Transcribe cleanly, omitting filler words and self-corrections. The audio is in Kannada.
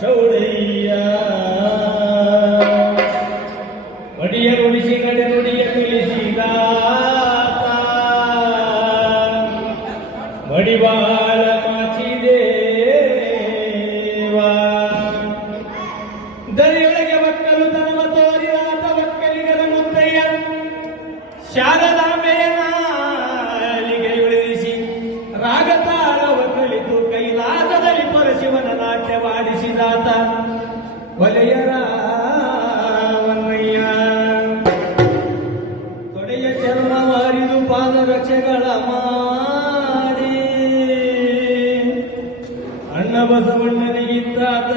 ಚೌಡಯ್ಯ ಒಡಿಯ ನುಡಿಸಿ ನಡೆ ನುಡಿಯ ತಿಳಿಸಿದ ಮಡಿವಾಳ ಮಾಚಿದೇವ ದರಿಯೊಳಗೆ ಒಕ್ಕಲು ತನವ ತೋರಿದಾತ ಒಕ್ಕಲಿಗರ ಮುದ್ದಯ್ಯ ಶಾರದಾಂಬೆಯ ನಾಲಿಗೆ ಉಳಿಸಿ ರಾಗತಾಳವ ಕಲಿತು ಕೈಲಾಸದಲ್ಲಿ ಪರಶಿವನ ನಾಟ್ಯವಾಡಿಸಿದಾತ ಒಲೆಯ ರಾವಣಯ್ಯ ತೊಡೆಯ ಚರ್ಮ ಮಾರಿದು ಪಾದರಕ್ಷೆಗಳ ಮಾಡಿ ಅಣ್ಣ ಬಸವಣ್ಣನಿಗಿದ್ದಾತ